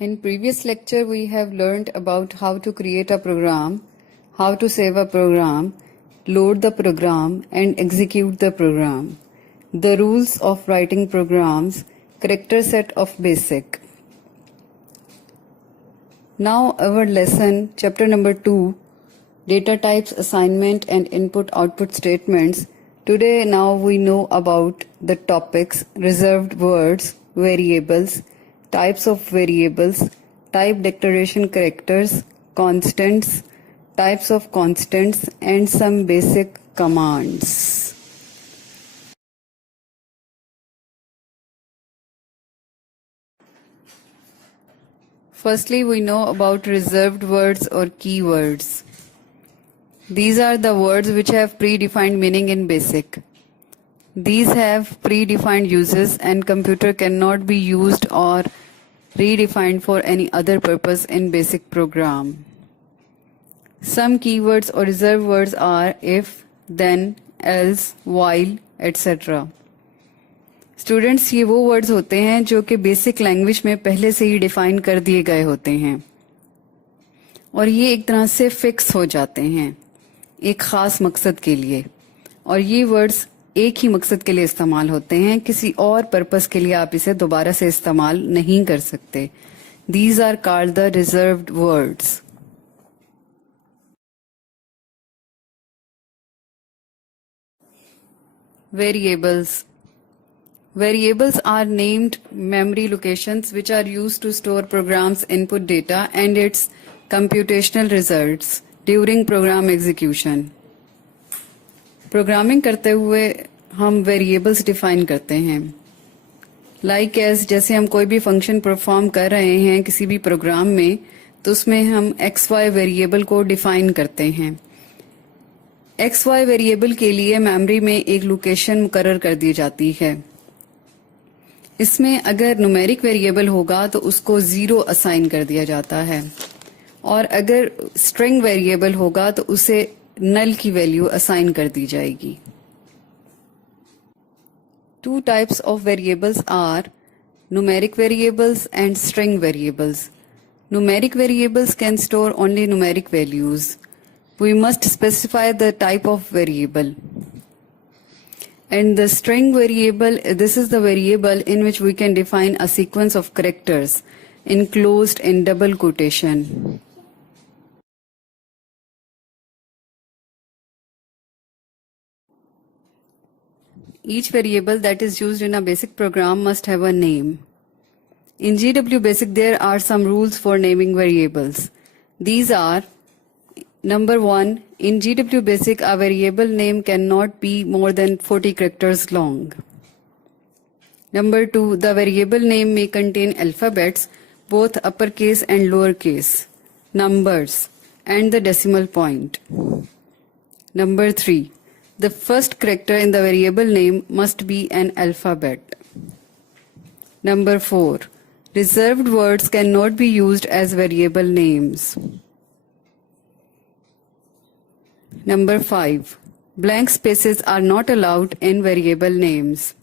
In previous lecture, we have learned about how to create a program, how to save a program, load the program and execute the program, the rules of writing programs, character set of BASIC. Now our lesson, chapter number 2, data types, assignment and input-output statements. Today now we know about the topics, reserved words, variables, types of variables, type declaration characters, constants, types of constants and some basic commands. Firstly, we know about reserved words or keywords. These are the words which have predefined meaning in BASIC. These have predefined uses and computer cannot be used or redefined for any other purpose in BASIC program. Some keywords or reserved words are if, then, else, while, etc. Students, ये वो words होते हैं जो कि basic language में पहले से ही define कर दिए गए होते हैं और ये एक तरह से फिक्स हो जाते हैं एक खास मकसद के लिए, और ये वर्ड्स एक ही मकसद के लिए इस्तेमाल होते हैं, किसी और पर्पस के लिए आप इसे दोबारा से इस्तेमाल नहीं कर सकते. These are called the reserved words. Variables. Variables are named memory locations which are used to store programs' input data and its computational results during program execution. Programming करते हुए हम वेरिएबल्स डिफाइन करते हैं. लाइक एज जैसे हम कोई भी function perform कर रहे हैं किसी भी प्रोग्राम में, तो उसमें हम एक्स वाई वेरिएबल को डिफाइन करते हैं. एक्स वाई वेरिएबल के लिए मेमोरी में एक लोकेशन मुकर्रर कर दी जाती है. इसमें अगर न्यूमेरिक वेरिएबल होगा तो उसको 0 असाइन कर दिया जाता है, और अगर स्ट्रिंग वेरिएबल होगा तो उसे नल की वैल्यू असाइन कर दी जाएगी. Two types of variables are numeric variables and string variables. Numeric variables can store only numeric values. We must specify the type of variable. And the string variable, this is the variable in which we can define a sequence of characters enclosed in double quotation. Each variable that is used in a basic program must have a name. In GW Basic, there are some rules for naming variables. These are: number 1, in GW Basic, a variable name cannot be more than 40 characters long. Number 2, the variable name may contain alphabets, both uppercase and lowercase, numbers, and the decimal point. Number 3, the first character in the variable name must be an alphabet. Number 4, reserved words cannot be used as variable names. Number 5, blank spaces are not allowed in variable names.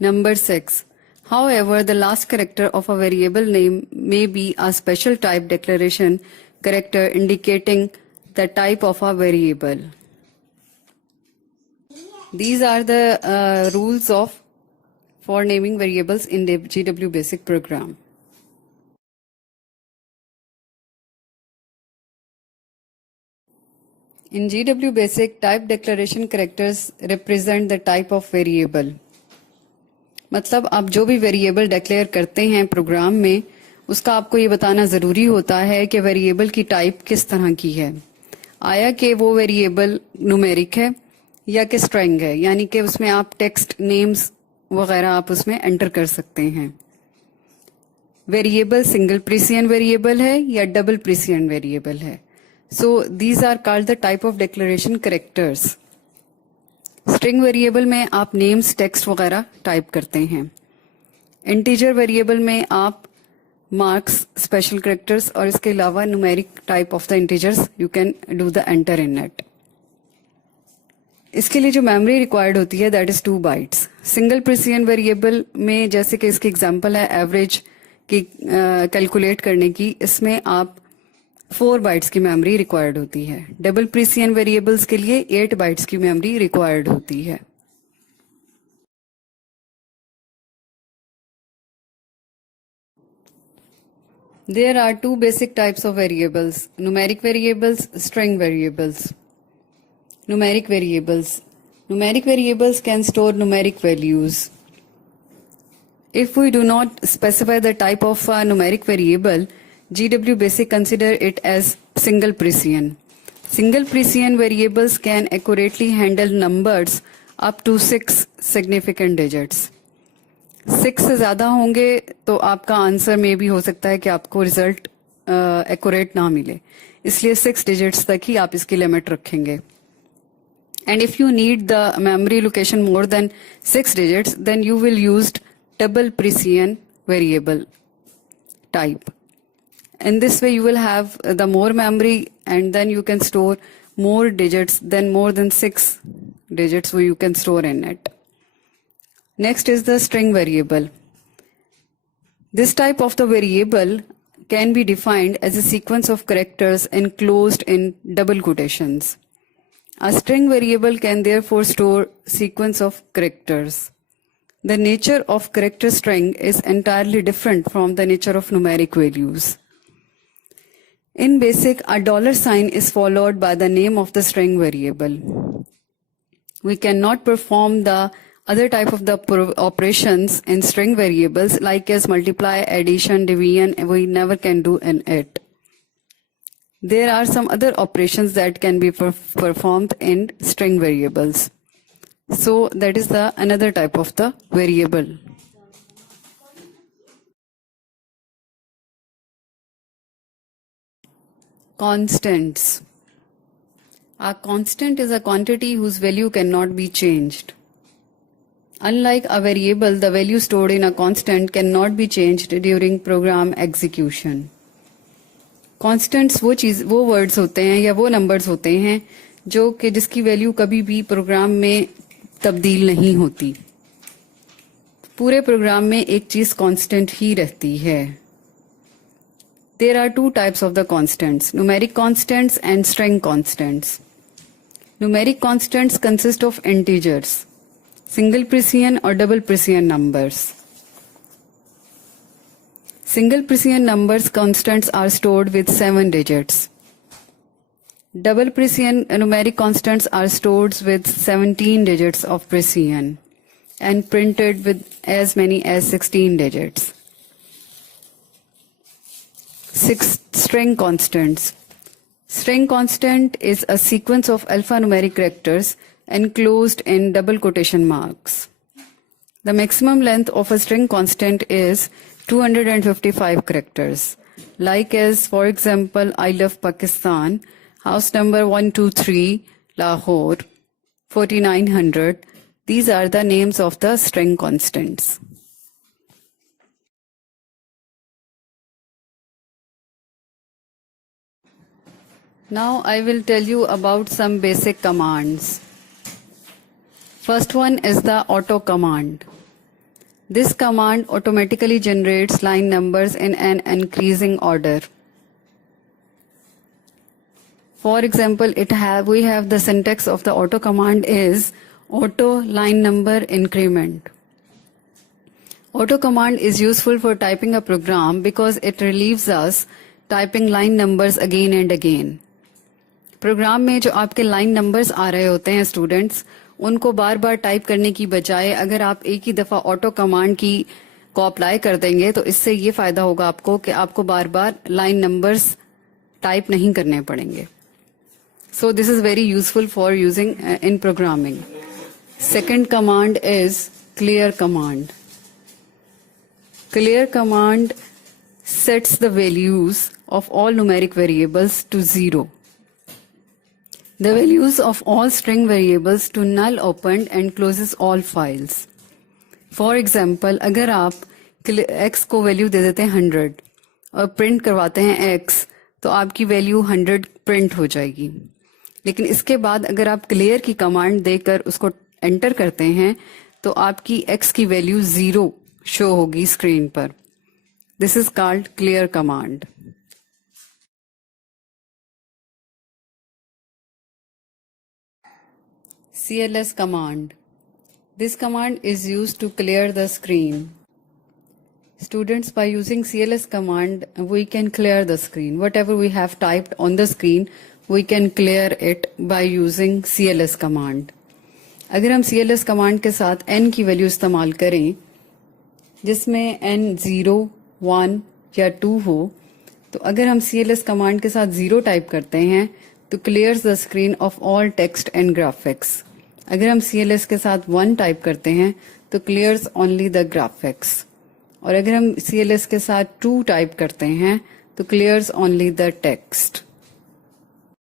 Number 6, however, the last character of a variable name may be a special type declaration character indicating the type of a variable. These are the rules for naming variables in the GW Basic program. In GW Basic, type declaration characters represent the type of variable. मतलब आप जो भी variable declare करते हैं programme में, उसका आपको ये बताना ज़रूरी होता है कि वेरिएबल की टाइप किस तरह की है. आया कि वो वेरिएबल न्यूमेरिक है या कि स्ट्रिंग है, यानी कि उसमें आप टेक्स्ट, नेम्स वगैरह आप उसमें एंटर कर सकते हैं. वेरिएबल सिंगल प्रिसियन वेरिएबल है या डबल प्रिसियन वेरिएबल है. So these are called the type of declaration characters. String variable में आप नेम्स, टेक्स्ट वगैरह टाइप करते हैं. इंटीजर वेरिएबल में आप मार्क्स, स्पेशल कैरेक्टर्स और इसके अलावा numeric type of the integers you can do the enter in it. इसके लिए जो मेमोरी रिक्वायर्ड होती है that is 2 bytes. Single precision variable में जैसे कि इसकी एग्जांपल है एवरेज की कैलकुलेट करने की, इसमें आप 4 बाइट्स की मेमोरी रिक्वायर्ड होती है। डबल प्रिसियन वेरिएबल्स के लिए 8 बाइट्स की मेमोरी रिक्वायर्ड होती है। There are 2 basic types of variables: numeric variables, string variables. Numeric variables. Numeric variables can store numeric values. If we do not specify the type of a numeric variable, GW Basic consider it as single precision. Single precision variables can accurately handle numbers up to 6 significant digits. 6 से ज़्यादा होंगे तो आपका answer में भी हो सकता है कि आपको रिजल्ट एक्यूरेट ना मिले, इसलिए 6 डिजिट्स तक ही आप इसकी लिमिट रखेंगे। And if you need the memory location more than 6 digits, then you will use double precision variable type. In this way, you will have the more memory, and then you can store more digits than more than 6 digits where you can store in it. Next is the string variable. This type of the variable can be defined as a sequence of characters enclosed in double quotations. A string variable can therefore store sequence of characters. The nature of character string is entirely different from the nature of numeric values. In BASIC, a $sign is followed by the name of the string variable. We cannot perform the other type of the operations in string variables like as multiply, addition, division, we never can do in it. There are some other operations that can be performed in string variables. So that is the another type of the variable. Constants. A constant is a quantity whose value cannot be changed. Unlike a variable, the value stored in a constant cannot be changed during program execution. Constants वो words होते हैं या वो numbers होते हैं जो कि जिसकी वैल्यू कभी भी प्रोग्राम में तब्दील नहीं होती। पूरे प्रोग्राम में एक चीज कांस्टेंट ही रहती है। There are 2 types of the constants: numeric constants and string constants. Numeric constants consist of integers, single precision or double precision numbers. Single precision numbers constants are stored with 7 digits. Double precision numeric constants are stored with 17 digits of precision and printed with as many as 16 digits. 6 string constants. String constant is a sequence of alphanumeric characters enclosed in double quotation marks. The maximum length of a string constant is 255 characters. Like as, for example, I love Pakistan, house number 123, Lahore, 4900. These are the names of the string constants. Now I will tell you about some basic commands. First one is the auto command. This command automatically generates line numbers in an increasing order. For example, we have the syntax of the auto command is auto line number increment. Auto command is useful for typing a program because it relieves us typing line numbers again and again. Program में जो आपके line numbers आ रहे होते हैं students, उनको बार बार type करने की बजाय अगर आप एक ही दफ़ा ऑटो कमांड की को अप्लाई कर देंगे तो इससे ये फ़ायदा होगा आपको कि आपको बार बार लाइन नंबर्स टाइप नहीं करने पड़ेंगे. So this is very useful for using in programming. Second command is clear command. Clear command sets the values of all numeric variables to 0. The values of all string variables to null opened and closes all files. For example, अगर आप x को value दे देते हैं 100 और print करवाते हैं x, तो आपकी वैल्यू 100 प्रिंट हो जाएगी. लेकिन इसके बाद अगर आप क्लियर की कमांड देकर उसको एंटर करते हैं तो आपकी x की वैल्यू 0 शो होगी स्क्रीन पर. This is called clear command. CLS command. This command is used to clear the screen. Students, by using CLS command, we can clear the screen. Whatever we have typed on the screen, we can clear it by using CLS command. अगर हम CLS command के साथ n की value इस्तेमाल करें, जिसमें n 0, 1 या 2 हो, तो अगर हम CLS command के साथ 0 टाइप करते हैं तो clears the screen of all text and graphics. अगर हम CLS के साथ 1 टाइप करते हैं तो clears only the graphics. और अगर हम CLS के साथ 2 टाइप करते हैं तो clears only the text.